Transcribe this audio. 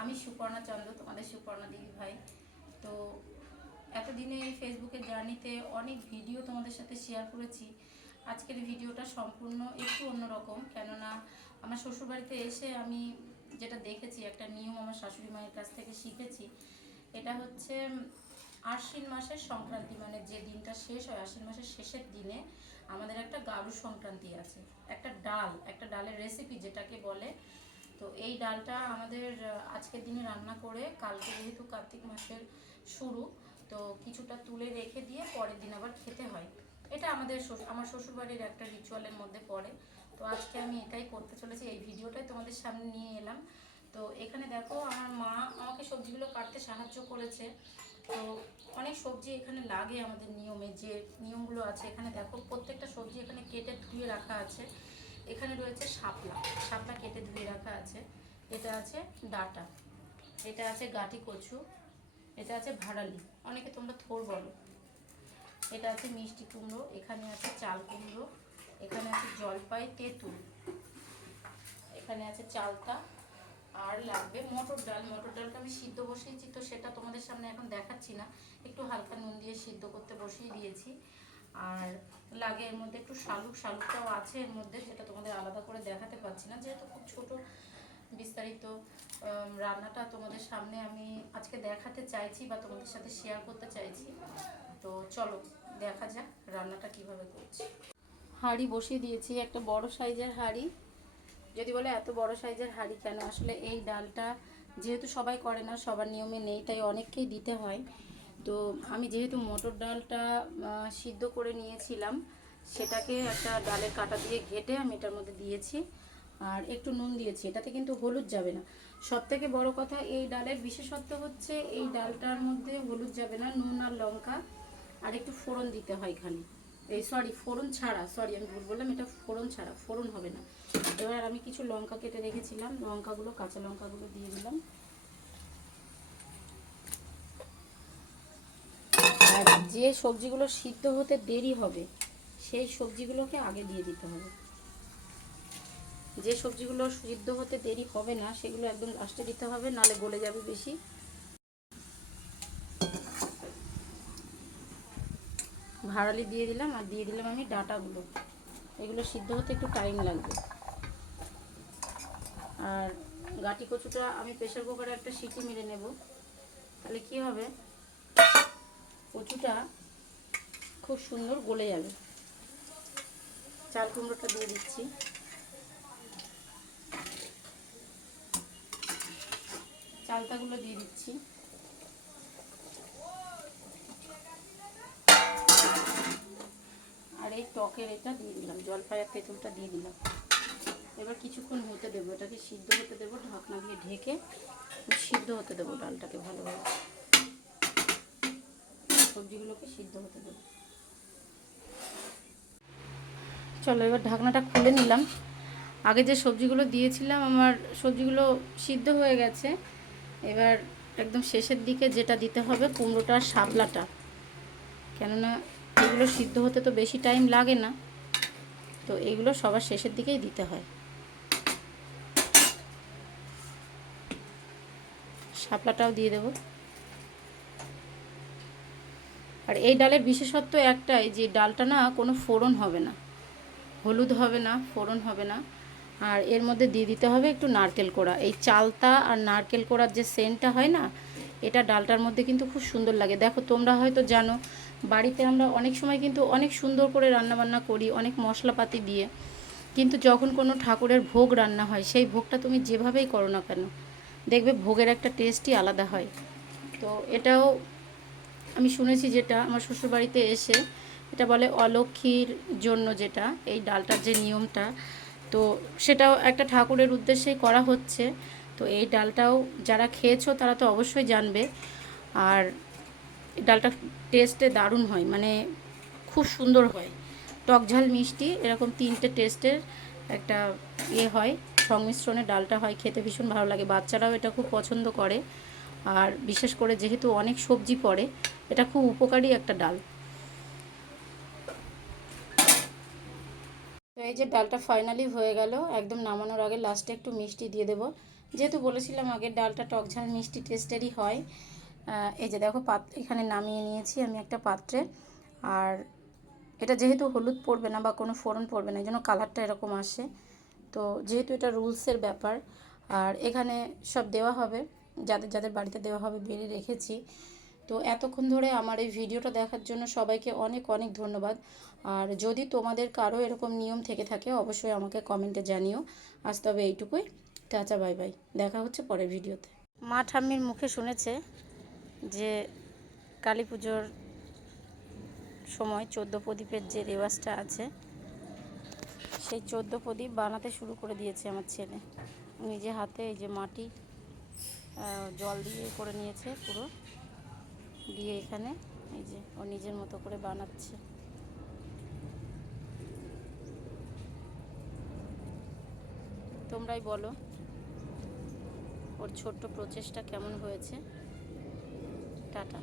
আমি সুপর্ণা চন্দ্র, তোমাদের সুপর্ণা দিদি ভাই। তো এতদিনে এই ফেসবুকের জার্নিতে অনেক ভিডিও তোমাদের সাথে শেয়ার করেছি। আজকের ভিডিওটা সম্পূর্ণ একটু অন্যরকম, কেননা আমার শ্বশুরবাড়িতে এসে আমি যেটা দেখেছি, একটা নিয়ম আমার শাশুড়ি মায়ের কাছ থেকে শিখেছি। এটা হচ্ছে আশ্বিন মাসের সংক্রান্তি, মানে যে দিনটা শেষ হয় আশ্বিন মাসের শেষের দিনে আমাদের একটা গারু সংক্রান্তি আছে। একটা ডালের রেসিপি যেটাকে বলে। তো এই ডালটা আমাদের আজকের দিনে রান্না করে, কালকে যেহেতু কার্তিক মাসের শুরু, তো কিছুটা তুলে রেখে দিয়ে পরের দিন আবার খেতে হয়। এটা আমার শ্বশুরবাড়ির একটা রিচুয়ালের মধ্যে পড়ে। তো আজকে আমি এটাই করতে চলেছি, এই ভিডিওটাই তোমাদের সামনে নিয়ে এলাম। তো এখানে দেখো, আমার মা আমাকে সবজিগুলো কাটতে সাহায্য করেছে। তো অনেক সবজি এখানে লাগে আমাদের নিয়মে, যে নিয়মগুলো আছে এখানে দেখো, প্রত্যেকটা সবজি এখানে কেটে ধুয়ে রাখা আছে। এখানে রয়েছে শাপলা, শাপলা কেটে ধুয়ে রাখা আছে। এটা আছে ডাঁটা, এটা আছে গাঁটি কচু, এটা আছে ভাড়ালি, অনেকে তোমরা থোর বলো। এটা আছে মিষ্টি কুমড়ো, এখানে আছে চাল কুমড়ো, এখানে আছে জলপাই, তেঁতুল, এখানে আছে চালতা, আর লাগবে মটর ডাল। মটর ডালটা আমি সিদ্ধ বসিয়েছি, তো সেটা তোমাদের সামনে এখন দেখাচ্ছি না, একটু হালকা নুন দিয়ে সিদ্ধ করতে বসিয়ে দিয়েছি। আর লাগে এর মধ্যে একটু শালুকটাও আছে এর মধ্যে, যেটা তোমাদের আলাদা করে দেখাতে পারছি না, যেহেতু খুব ছোট বিস্তারিত রান্নাটা তোমাদের সামনে আমি আজকে দেখাতে চাইছি বা তোমাদের সাথে শেয়ার করতে চাইছি। তো চলো দেখা যাক রান্নাটা কিভাবে করছি। হাঁড়ি বসিয়ে দিয়েছি, একটা বড় সাইজের হাঁড়ি। যদি বলে এত বড় সাইজের হাঁড়ি কেন, আসলে এই ডালটা যেহেতু সবাই করে না, সবার নিয়মে নেই, তাই অনেককেই দিতে হয়। তো আমি যেহেতু মটর ডালটা সিদ্ধ করে নিয়েছিলাম, সেটাকে একটা ডালের কাঁটা দিয়ে ঘেটে আমি এটার মধ্যে দিয়েছি, আর একটু নুন দিয়েছি। এটাতে কিন্তু হলুদ যাবে না। সব থেকে বড় কথা, এই ডালের বিশেষত্ব হচ্ছে এই ডালটার মধ্যে হলুদ যাবে না, নুন আর লঙ্কা আর একটু ফোড়ন দিতে হয় এখানে। ফোড়ন ছাড়া, আমি ভুল বললাম, এটা ফোড়ন ছাড়া, ফোড়ন হবে না। এবার আমি কিছু লঙ্কা কেটে রেখেছিলাম, কাঁচা লঙ্কাগুলো দিয়ে দিলাম। আর যে সবজিগুলো সিদ্ধ হতে দেরি হবে, সেই সবজিগুলোকে আগে দিয়ে দিতে হবে। যে সবজিগুলো সিদ্ধ হতে দেরি হবে না, সেগুলো একদম লাস্টে দিতে হবে, নালে গলে যাবে বেশি। ভাড়ালি দিয়ে দিলাম, আর দিয়ে দিলাম আমি ডাঁটাগুলো। এগুলো সিদ্ধ হতে একটু টাইম লাগবে। আর গাঁটি কচুটা আমি প্রেসার কুকারে একটা সিটি মেরে নেব, তাহলে কি হবে, কচুটা খুব সুন্দর গলে যাবে। চাল কুমড়োটা দিয়ে দিচ্ছি, চালতাগুলো দিয়ে দিচ্ছি, আর এই টকের এটা দিয়ে দিলাম, জলপাই আর তেঁতুলটা দিয়ে দিলাম। এবার কিছুক্ষণ হতে দেবো, এটাকে সিদ্ধ হতে দেবো, ঢাকনা দিয়ে ঢেকে সিদ্ধ হতে দেবো ডালটাকে ভালোভাবে, সবজিগুলোকে সিদ্ধ হতে দেবো। চলো এবার ঢাকনাটা খুলে নিলাম। আগে যে সবজিগুলো দিয়েছিলাম, আমার সবজিগুলো সিদ্ধ হয়ে গেছে। এবার একদম শেষের দিকে যেটা দিতে হবে, কুমড়োটা আর শাপলাটা, কেননা এগুলো সিদ্ধ হতে তো বেশি টাইম লাগে না, তো এগুলো সবার শেষের দিকেই দিতে হয়। শাপলাটাও দিয়ে দেব। আর এই ডালের বিশেষত্ব একটাই, যে ডালটা না কোনো ফোড়ন হবে না, হলুদ হবে না, ফোড়ন হবে না। আর এর মধ্যে দিয়ে দিতে হবে একটু নারকেল কোড়া। এই চালতা আর নারকেল কোড়ার যে সেন্টটা হয় না, এটা ডালটার মধ্যে কিন্তু খুব সুন্দর লাগে। দেখো, তোমরা হয়তো জানো, বাড়িতে আমরা অনেক সময় কিন্তু অনেক সুন্দর করে রান্নাবান্না করি, অনেক মশলাপাতি দিয়ে, কিন্তু যখন কোনো ঠাকুরের ভোগ রান্না হয়, সেই ভোগটা তুমি যেভাবেই করো না কেন, দেখবে ভোগের একটা টেস্টই আলাদা হয়। তো এটাও আমি শুনেছি, যেটা আমার শ্বশুরবাড়িতে এসে এটা বলে অলক্ষীর জন্য, যেটা এই ডালটার যে নিয়মটা, তো সেটাও একটা ঠাকুরের উদ্দেশ্যেই করা হচ্ছে। তো এই ডালটাও যারা খেয়েছো তারা তো অবশ্যই জানবে। আর ডালটা টেস্টে দারুণ হয়, মানে খুব সুন্দর হয়, টক ঝাল মিষ্টি এরকম তিনটে টেস্টের একটা হয়, সংমিশ্রণে ডালটা হয়, খেতে ভীষণ ভালো লাগে। বাচ্চারাও এটা খুব পছন্দ করে, আর বিশেষ করে যেহেতু অনেক সবজি পড়ে, এটা খুব উপকারী একটা ডাল। তো এই যে ডালটা ফাইনালি হয়ে গেল, একদম নামানোর আগে লাস্টে একটু মিষ্টি দিয়ে দেবো, যেহেতু বলেছিলাম আগে ডালটা টক ঝাল মিষ্টি টেস্টেরই হয়। এই যে দেখো এখানে নামিয়ে নিয়েছি আমি একটা পাত্রে। আর এটা যেহেতু হলুদ পড়বে না বা কোনো ফোড়ন পড়বে না, এই জন্য কালারটা এরকম আসে। তো যেহেতু এটা রুলসের ব্যাপার, আর এখানে সব দেওয়া হবে, যাদের যাদের বাড়িতে দেওয়া হবে বেড়ে রেখেছি। তো এতক্ষণ ধরে আমার এই ভিডিওটা দেখার জন্য সবাইকে অনেক অনেক ধন্যবাদ। আর যদি তোমাদের কারো এরকম নিয়ম থেকে থাকে অবশ্যই আমাকে কমেন্টে জানিও। আজ তবে এইটুকুই, টাটা বাই বাই, দেখা হচ্ছে পরের ভিডিওতে। মা ঠাম্মির মুখে শুনেছে যে কালী পুজোর সময় 14 প্রদীপের যে রেওয়াজটা আছে, সেই 14 প্রদীপ বানাতে শুরু করে দিয়েছে আমার ছেলে। নিজে হাতে এই যে মাটি জল দিয়ে করে নিয়েছে পুরো, দিয়ে এখানে এই যে ও নিজের মতো করে বানাচ্ছে। তোমরাই বলো ওর ছোট্ট প্রচেষ্টা কেমন হয়েছে। টাটা।